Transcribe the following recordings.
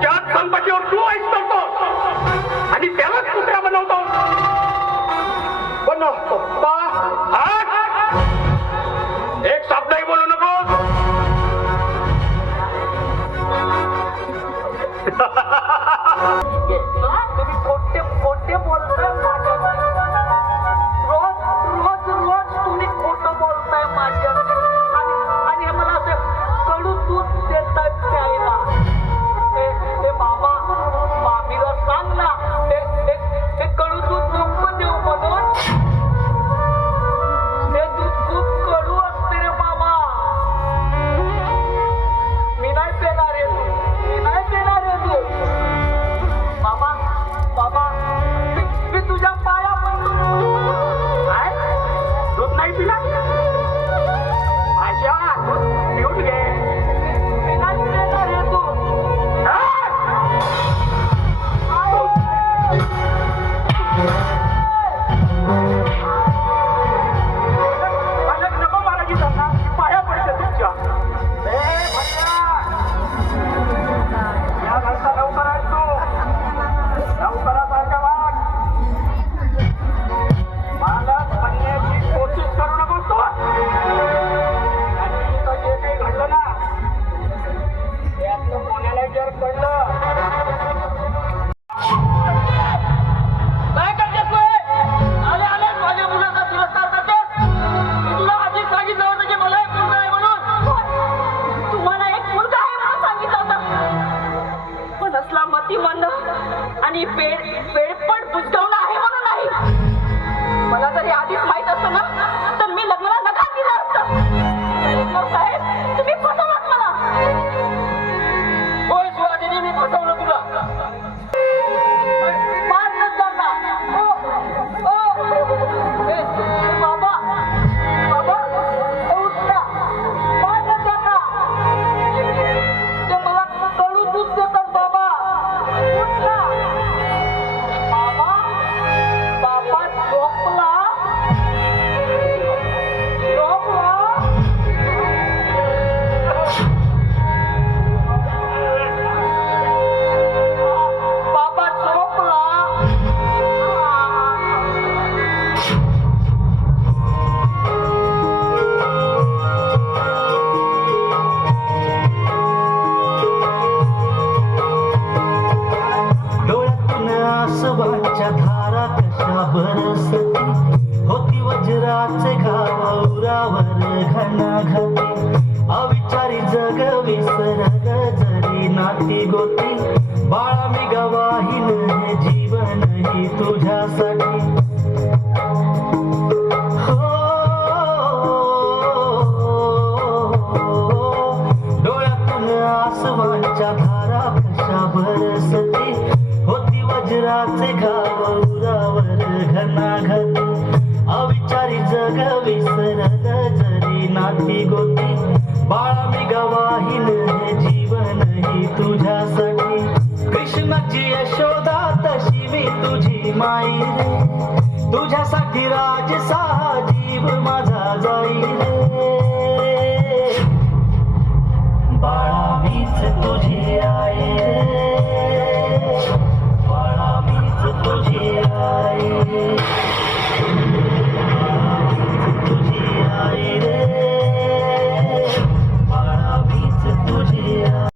त्याच्यात संपत्तीवर तू ऐस करतो आणि त्यालाच कुत्र्या बनवतो. पण पप्पा एक शब्दही बोलू नको. तुम्ही खोटे खोटे बोलताय माझ्या. रोज रोज रोज तुम्ही खोटं बोलताय माझ्या आणि मला असं कडू दूध देताय प्यायला. ते मामा मामीला सांग ना ते कडू दूध नको देऊ म्हणून. ते दूध खूप कडू असते रे मामा. मी नाही पेणार रे दूध. मी नाही पेणार रे दूध. मामा बाबा मी तुझ्या पाया पडतो. काय दूध नाही पिला माझ्या पिऊन घे. मी नाही पेणार रे दूध. नको महाराजी त्यांना पाया पडते तुमच्या. या घरचा लवकर आहे तू. लवकरासारखा वाग. मालक बनण्याची कोशिश करू नकोस तू. आणि तुझं जे काही घडलं ना त्यातलं कोणाला जर कळलं. काय करतेस आले माझ्या मुलाचा तिरस्कार करतेस. तुला आधी सांगितलं होतं की मला एक मुलगा आहे म्हणून. तुम्हाला एक मुलगा आहे म्हणून सांगितलं होतं. पण असला मतिमंद आणि पेडपट बुजगावणं आहे म्हणून नाही. मला जरी आधीच माहित असतं ना तर मी लग्नाला नकार दिला असतं. साहेब तुम्ही फसवलात मला. होय सुहासिनी मी फसवलं तुला. बाबा बाबा उठा. ते मला कडू दूध देतात बाबा. उठा. बाबा बाबा झोपला. बाबा झोपला. डोळ्यातून आसवांच्या धारा कशा बरसती होती वज्राचे घाव उरावर घनाघाती. अविचारी जग विसरग जरी नाती गोती. बाळा मी गवाहीन हे जीवन ही तुझ्यासाठी. हो डोळ्यातून आसवांच्या धारा कशा बरसती होती वज्राचे घाव उरावर घनाघाती. अविचारी जग विसरग जरी नाती गोती. बाळा मी गवाहीन हे जीवन ही तुझ्यासाठी. कृष्णाची यशोदा तशी मी तुझी माई रे. तुझ्यासाठी राजसा जीव माझा जाई रे. बाळा मीच तुझी आई रे. बाळा मीच तुझी आई रे. तुझी आई रे. बाळा मीच तुझी आई.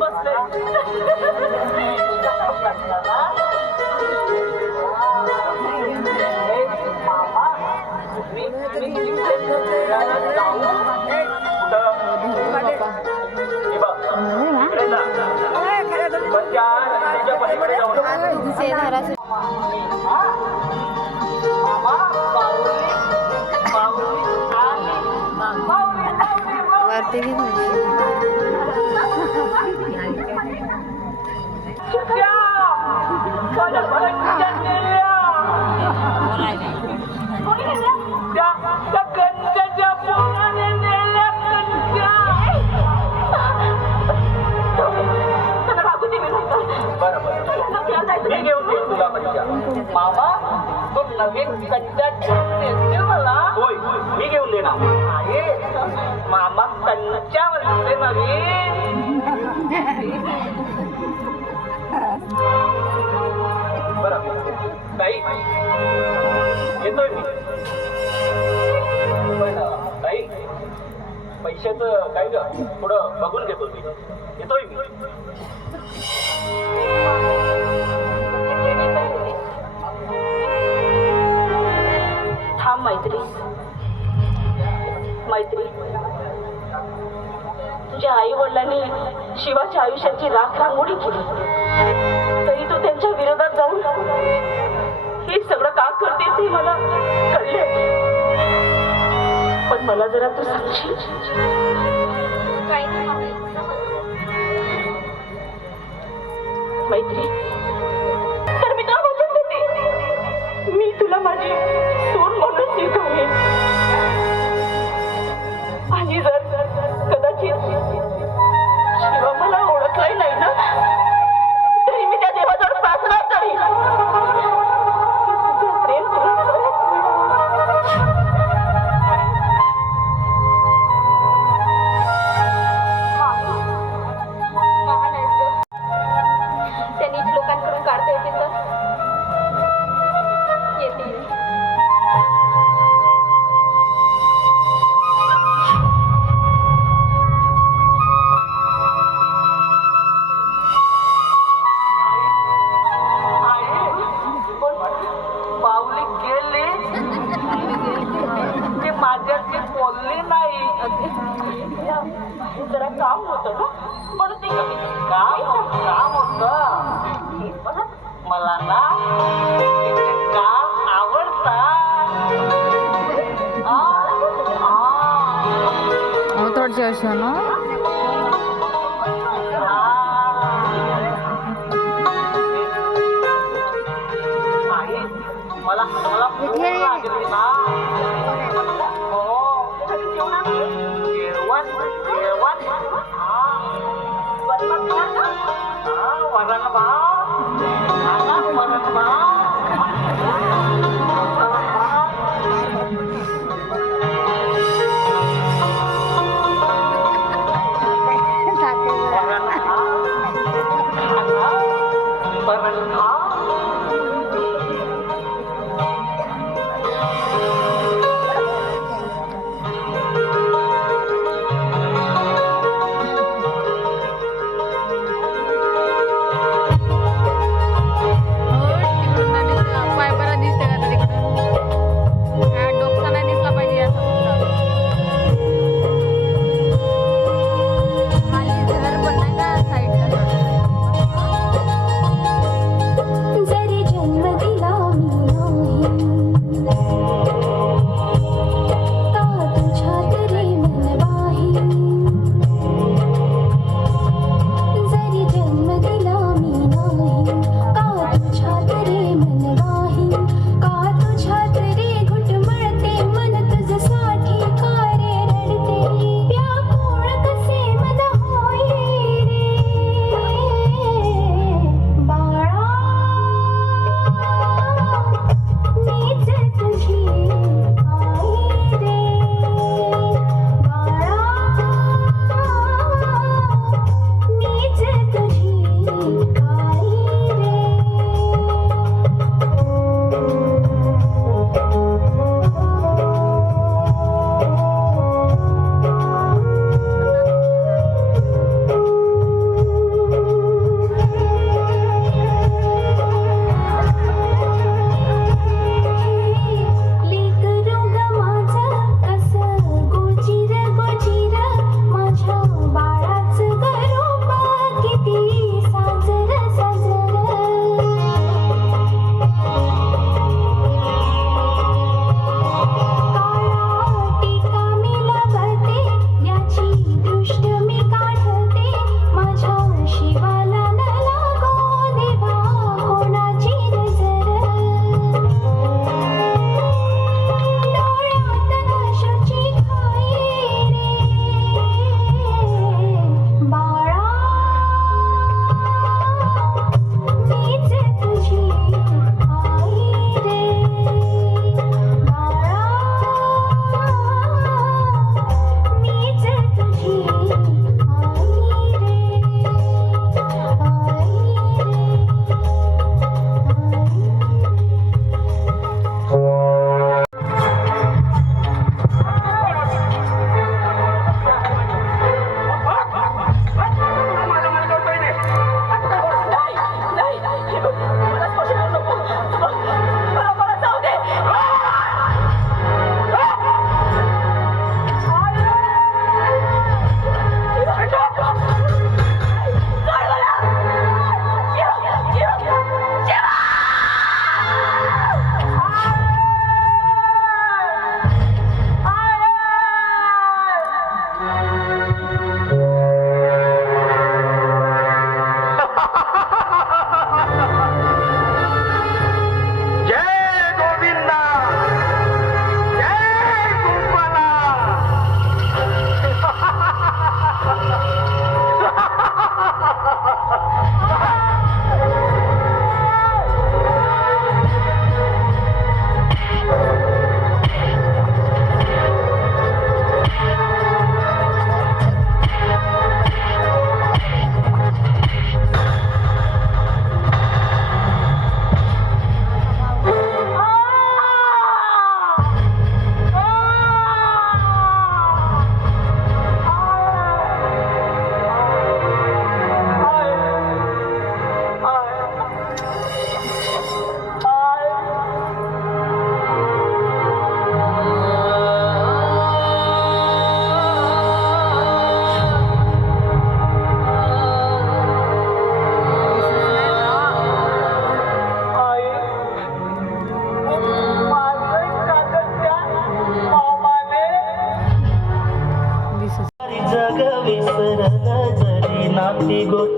बसले वरती घे मामा तो नवीन कंचा घेऊन मला होय मी घेऊन देणार. आहे मामा कंचा म्हणते नवीन बरं ताई येतोय मी. पण ताई पैशाचं काय ग थोडं बघून घेतो मी. येतोय मी. थांब मैत्री मैत्री तुझ्या आई वडिलांनी शिवाच्या आयुष्याची राख रांगोळी केली तरी तू त्यांच्या विरोधात जाऊन हे सगळं का करतेस हे मला कळले. पण मला जरा तू सांगशील मैत्री तर मी काय बोलत होते मी तुला माझी सून म्हणून स्वीकारेन आणि जर कदाचित शिवा मला ओळखलाही नाही ना तरी मी त्या देवाजवळ प्रार्थना करीन. तुझं प्रेम त्या नीच लोकांकडून काढता येते तर येते. पावली गेली ते माझ्याशी बोलली नाही. जरा काम होतं ना म्हणून ते काम होतं मला ना काम आवडतात. थोडीशी असं ना आई मला मला भूक लागली ना. हो जेवण जेवण वरण भात वरण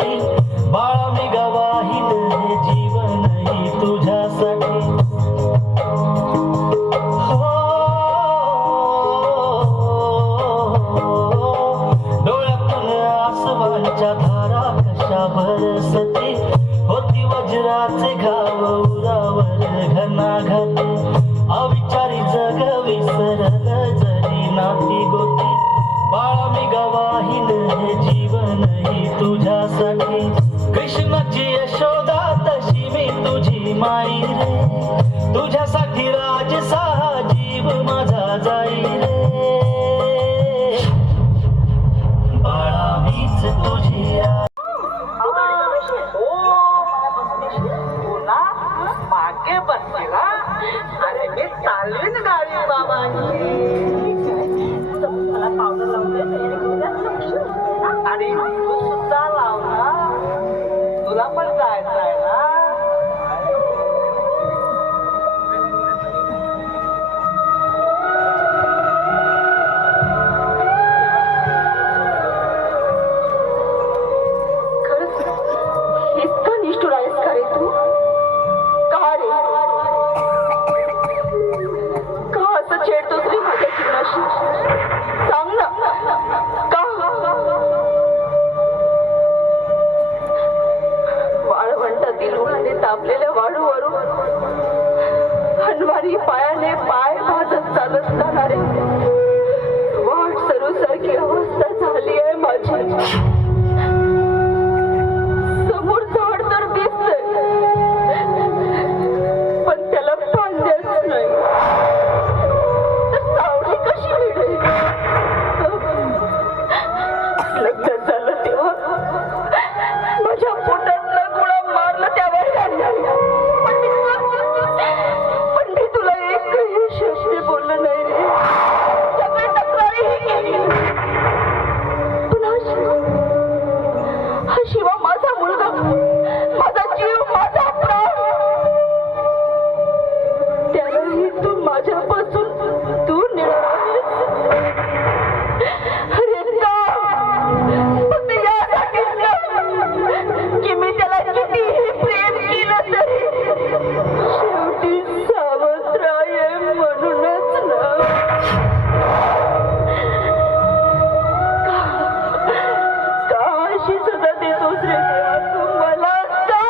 गोती बाळा मी गवाहील हे जीवनही तुझ्यासाठी हो डोळ्यातून आसवांच्या धारा कशा बरसती होती वज्राचे घाव उरावर घनाघाती अविचारी जग विसरल जरी नाती गोती बाळा मी गवाहील हे जीवनही तुझ्यासाठी कृष्णाची यशोदा तशी मी तुझी माई रे तुझ्यासाठी राजसा जीव माझा जाई रे बाळा मीच तुझी आई. मागे बसलेला अरे मी चालवीन गाडी बाबांची मला पावडर लावून आणि तू सुद्धा लावणार तुला पण जायचं आहे ना खरंच इतकं निष्ठुर आहेस का रे तू का रे का असं छेडतोस रे माझ्या जीवनाशी सांग ना का वाळवंटातील उन्हाने तापलेल्या वाळूवरून हनवारी पायाने पाय भाजत चालत जाणारे वाट सरूसारखी अवस्था झाली आहे माझी समोर झाड तर दिसतंय पण त्याला फांद्याच नाही तर सावली कशी मिळेल लग्न झालं तेव्हा माझ्या पोटातला गुळा मारला त्यावर पण मी तुला एकही शब्द बोललं नाही रे सगळे तक्रारीही केली पण हा शिवा माझा मुलगा माझा जीव माझा प्राण त्यालाही तू माझ्यापासून दूर नेणार आहेस अरे का फक्त यासाठीच का की मी त्याला कितीही प्रेम केलं तरी शेवटी सावत्र आहे म्हणूनच ना का अशी सजा देतोस रे देवा तू मला का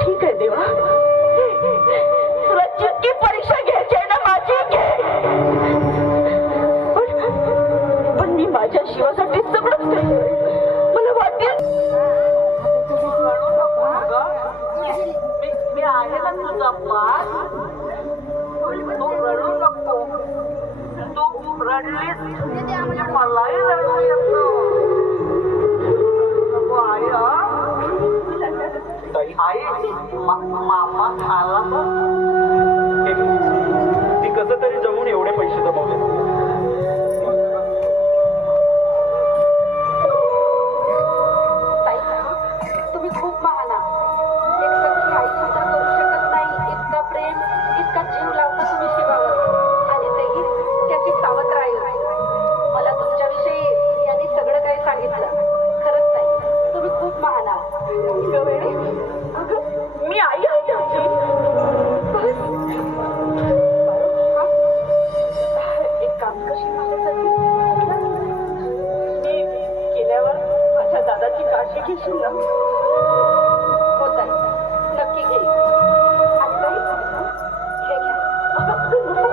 ठीक आहे देवा तुला जितकी परीक्षा घ्यायची आहे ना माझी घे पण मी माझ्या शिवासाठी सगळंच करतोय मला वाटेल मी आहे ना तुझा पास तू रडू नको तू रडलीस मलाही रडू येतो नको आई आई मामा आला ती कसं तरी जमून एवढे पैसे जमवले तुम्ही खूप महान आहात एक सखी आई सुद्धा करू शकत नाही इतका प्रेम इतका जीव लावता तुम्ही शिवावर आणि तेही त्याची सावत्र आई मला तुमच्याविषयी यांनी सगळं काही सांगितलं खरंच नाही तुम्ही खूप महान आहात इतकं वेळी मी आई आहे त्याची एक काम कशी माझ्यासाठी मी केल्यावर माझ्या दादाची काळजी घेशील ना होत आहे नक्की घे आणि काही हे घ्या माझ्याकडून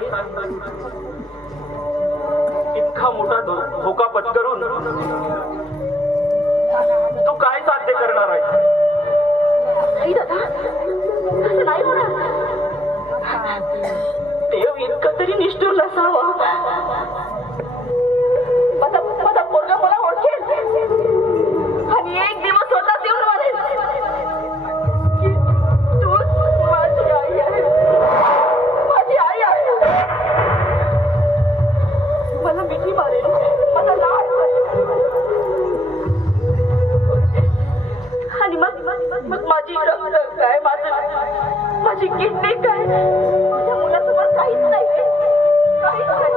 साहिल, इतका मोठा धोका पत्करून तू काय साध्य करणार आहे? नाही दादा, असं नाही होणार. देव इतका तरी निष्ठुर नसावा. माझा पोरगा मला ओळखेल आणि एक दिवस स्वतःच येऊन म्हणेल की तूच माझी आई आहे, माझी आई आहे. मला मिठी मारेल, मला लाड करेल. आणि मग माझी रक्त काय, माझी किडनी काय, माझ्या मुलासमोर काहीच नाही, काहीच नाही.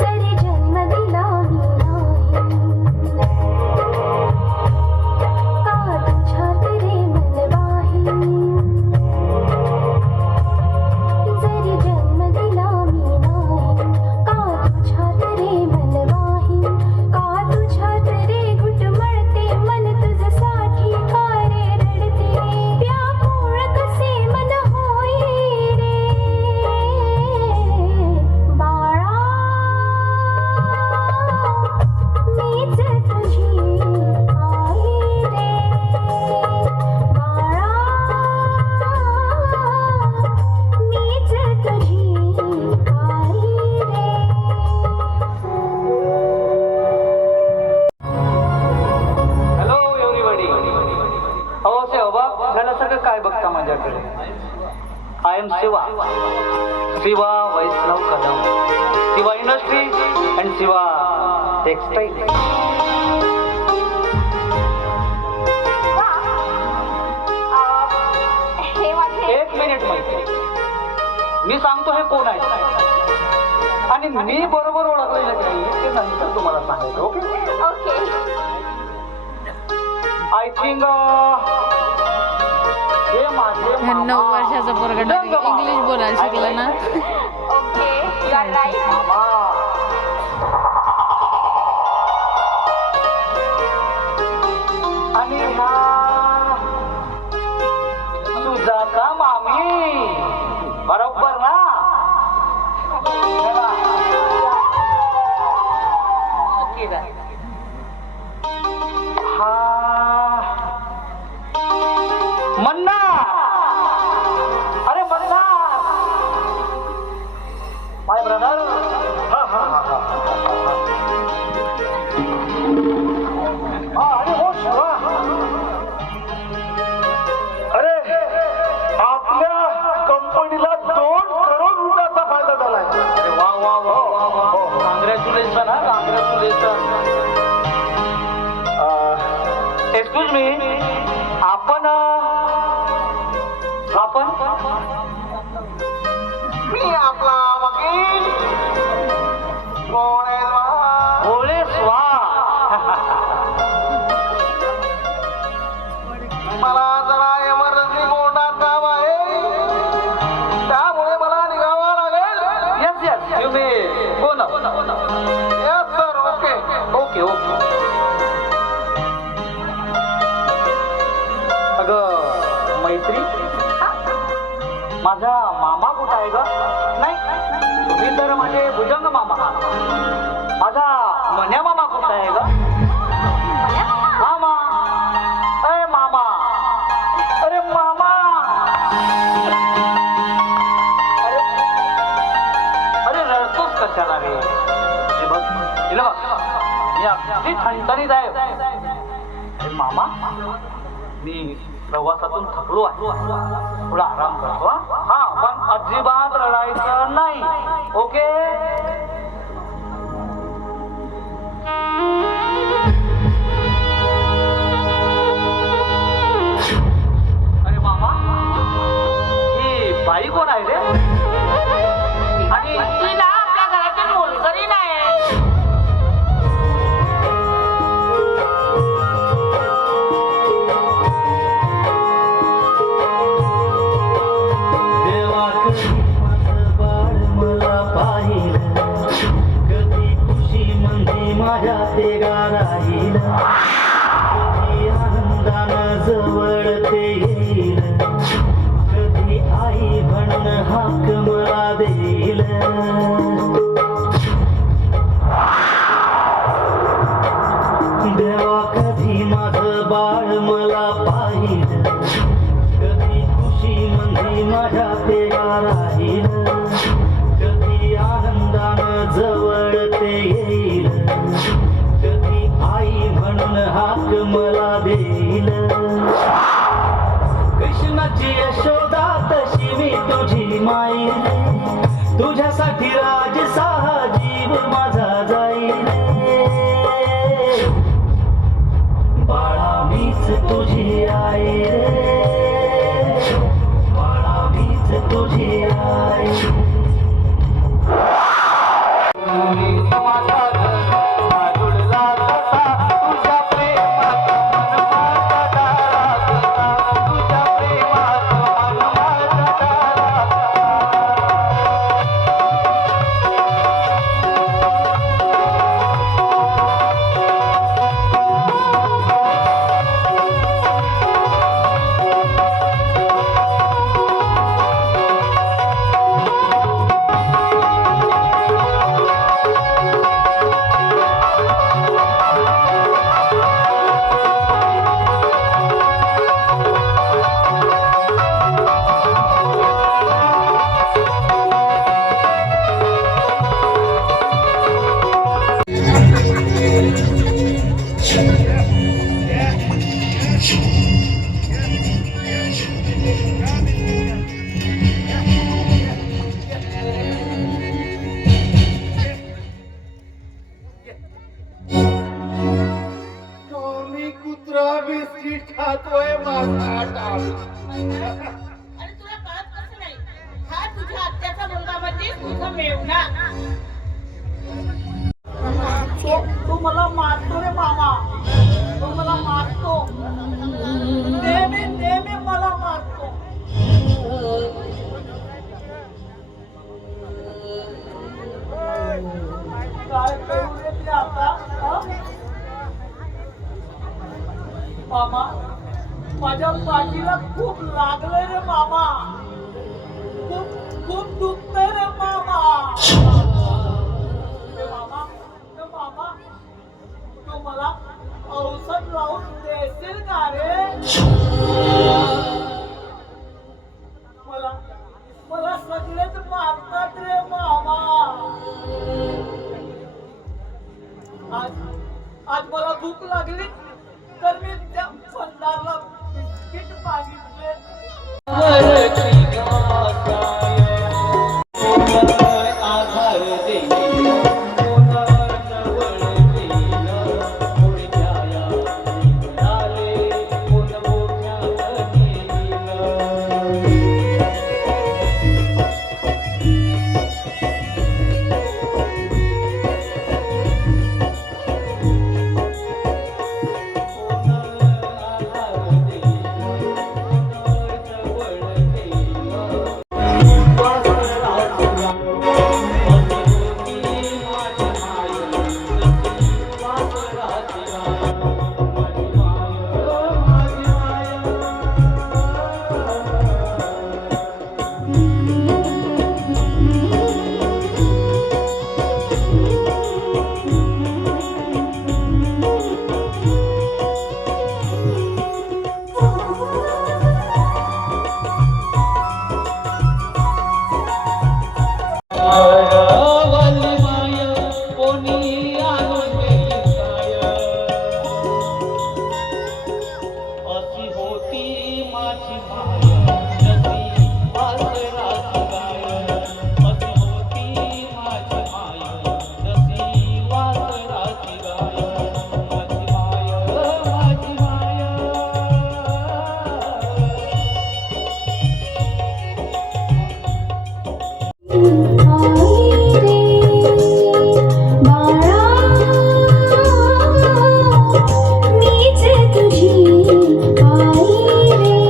जरी जन्म दिला मी नाही का तुझ्यात रे मनवाही. जरी जन्म दिला मी नाही का तुझ्यात रे मनवाही. का तुझ्यात रे घुटमळते मन तुझसाठी का रे रडते. व्याकुळ कसे मन होई रे बाळा. मीच तुझी आई रे बाळा. मीच तुझी आई रे. Hello everybody. अहो सेवा झाल्यासारखं काय बघता माझ्याकडे? I am Shiva, Shiva Vaishnav Kadam, Shiva industry and Shiva textile. हे माझे एक मिनिट माहिती, मी सांगतो हे कोण आहे आणि मी बरोबर ओळखलेलं नाही ते नंतर तुम्हाला सांगायचं. ओके? ओके. आय थिंक हे माझे 9 वर्षाचा पोरगा डायरेक्ट इंग्लिश बोलायला शिकला ना. Okay, you are right. मामा. आणि ह्या सुजाता मामी, बरोबर ना? चला. हा मन्ना. अरे मन्ना, माय ब्रदर. अरे हो शिवा, अरे आपल्या कंपनीला 2 करोड रुपयाचा फायदा झालाय. अरे वा वा वा वा वा, कॉंग्रॅच्युलेशन हा, कॉंग्रॅच्युलेशन. एक्सक्यूज मी, आपण मी आपला वकील भोळे स्वा. मला जरा एमर्जन्सी कोर्टात काम आहे, त्यामुळे मला निघावं लागेल. येस येस, यू मे गो ना. Yes sir. Okay. Okay okay. अगं मैत्री, माझा मामा कुठं आहे ग? नाही, तुम्ही तर माझे भुजंग मामा. माझा मन्या मामा कुठं आहे ग? मामा, अरे मामा, अरे मामा. अरे रडतोस कशाला रे? हे बघ, हिला बघ, मी अगदी ठणठणीत आहे. अरे मामा, मी प्रवासातून थकलो आहे, थोडा आराम करतो. हा, पण अजिबात रडायचं नाही. ओके? अरे मामा, ही बाई कोण आहे रे? आणि तिला आपल्या घरातील मोलकरी नाही. पाहिल कधी खुशी म्हणजे माझ्या तेरा राहील कधी आनंदानं जवळ ते येईल कधी आई म्हणून हाक मला देईल कृष्णाची यशोदा तशी मी तुझी माई तुझ्यासाठी राजसा जीव माझा जाईल बाळा मीच तुझी आई रे बाळा मीच तुझी आई आणि तुला कळत कसं नाही हा तुझ्या आत्याचा मुलगा म्हणजे तुझा मेवना तू मला मारतो रे मामा तू मला मारतो नेहमी नेहमी मला मारतो काय करू रे मी आता मामा माझ्या पाठीला खूप लागलंय रे मामा खूप खूप दुखतंय रे मामा मामा मामा तू मला औषध लावून देशील का रे मला मला सगळेच मारतात रे मामा आज मला भूक लागली तर मी त्या फंदाला बिस्किट मागितले मीच तुझी आई रे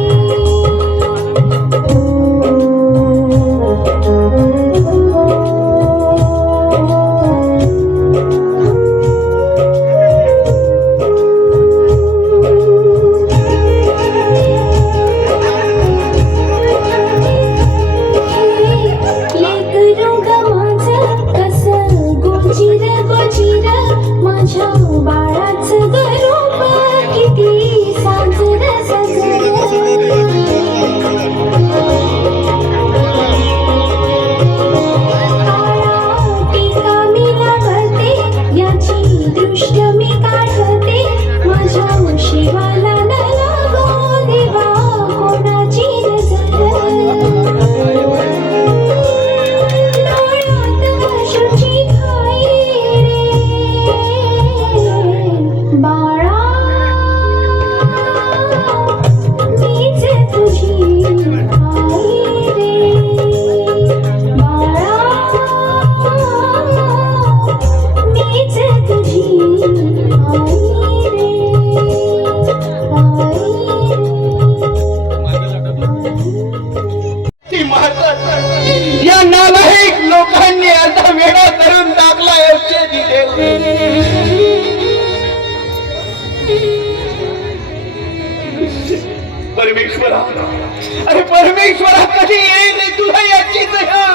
मारतात या नालायक लोकांनी आता वेडा करून टाकला परमेश्वरा, अरे परमेश्वरा, कधी येईल रे तुला याची दया?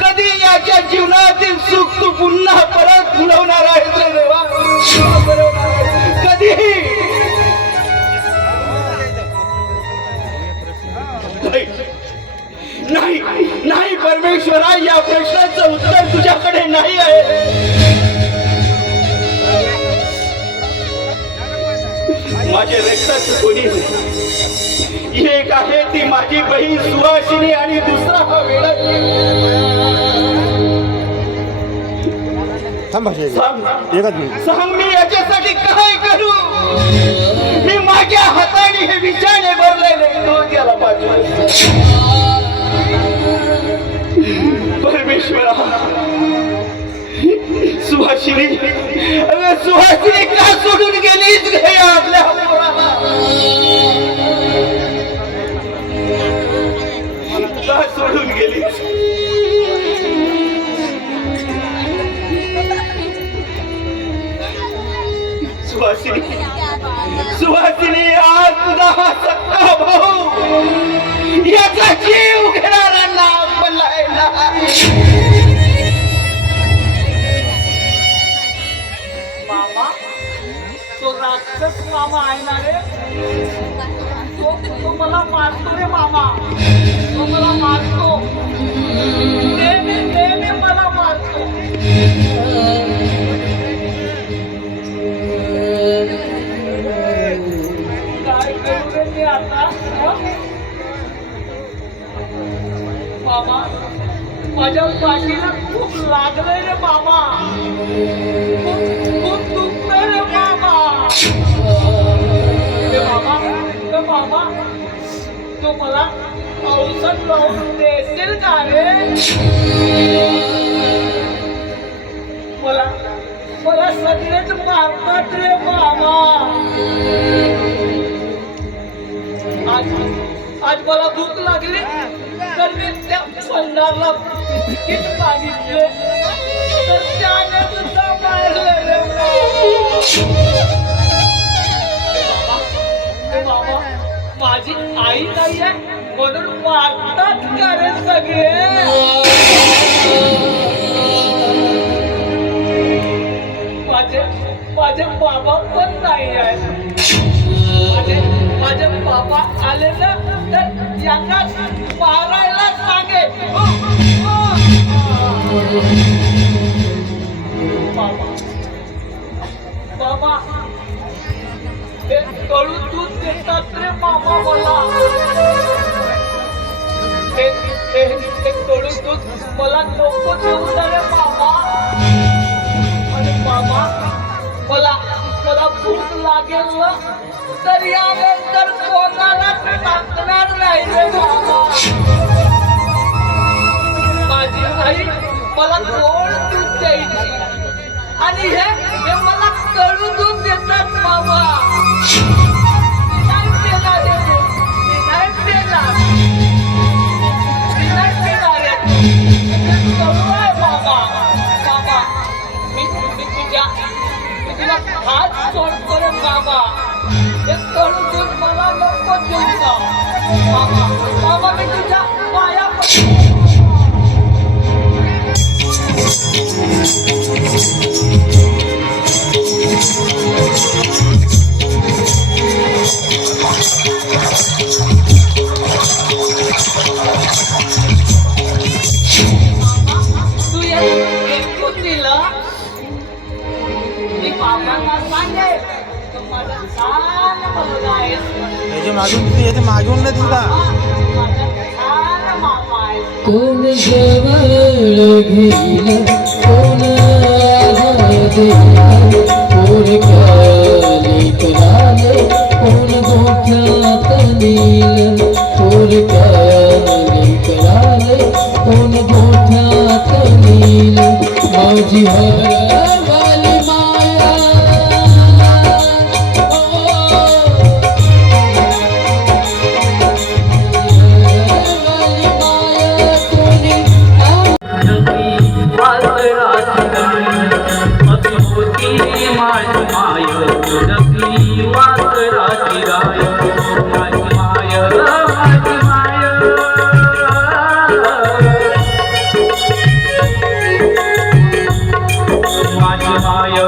कधी याच्या जीवनातील सुख तू पुन्हा परत फुलवणार आहेस रे देवा? कधी? नाही नाही परमेश्वरा, या प्रश्नाचं उत्तर तुझ्याकडे नाही आहे. माझे रक्ताचे कोणी एक आहे ती माझी बहीण सुहासिनी आणि दुसरा हा वेडा. सांग मी याच्यासाठी काय करू? मी माझ्या हाताने हे विषाणे भरलेले तो त्याला पाठवले. परमेश्वरा, सुहासिनी, अरे सुहासिनी का सोडून गेलीच रे आपल्या पोराला? का सोडून गेलीस? सुहासिनी, सुहासिनी, आज तुझा हा सक्का भाऊ याचा जीव घेणारा नाव बनलाय ना. मामा, तो राक्षस मामा आहे ना रे, तो मला मारतो रे मामा, तो मला मारतो, नेहमी मला मारतो. काय करू रे मी आता? मामा, माझ्या पाठीला खूप लागलंय रे मामा, खूप दुखतंय रे मामा. मामा, तो मला औषध लावून देशील का रे? मला सगळेच मारतात रे मामा. आज मला भूक लागली तर मी त्या पंडाला बिस्किट मागितले तर त्याने सुद्धा मारले रे मामा. माझी आई नाही आहे म्हणून मारतात का रे सगळे? माझे बाबा पण नाही आहे. माझे बाबा आले ना तर यांना मारायला सांगे. बाबा हे कडू दूध देतात रे मामा मला. हे कडू दूध मला नको देऊ रे मामा. आणि मामा, मला भूक लागेल ना तर यानंतर कोणालाच टाकणार नाही रे मामा. माझी आई मला गोड दूध द्यायची आणि हे मला कडू दूध देतात मामा. नाही देणार रे, नाही देणार, नाही देणार रे. कडू आहे मामा. मामा, मी तुला हात सोडतो रे मामा. हे कडू दूध मला नको देऊ का मामा. मामा, मी तुझ्या पाया तू ऐकून दिलं मी बाबांना सांगेल माझा छान मुलगा आहे. मागून नाही तुला माझा छान मामा आहे. कोण जवळ घेईल, कोण आधार देईल, कोण काली कराल, कोण गोठ्यात नेईल, कोण काली कराल, कोण गोठ्यात नेईल. माझी हरवाली माया माय तुझी वासराची गाय माझी माय माझी माय माझी माय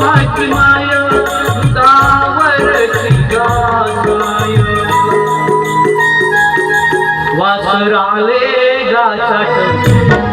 माझी माय दुधावरची गाय वासराले गाछाट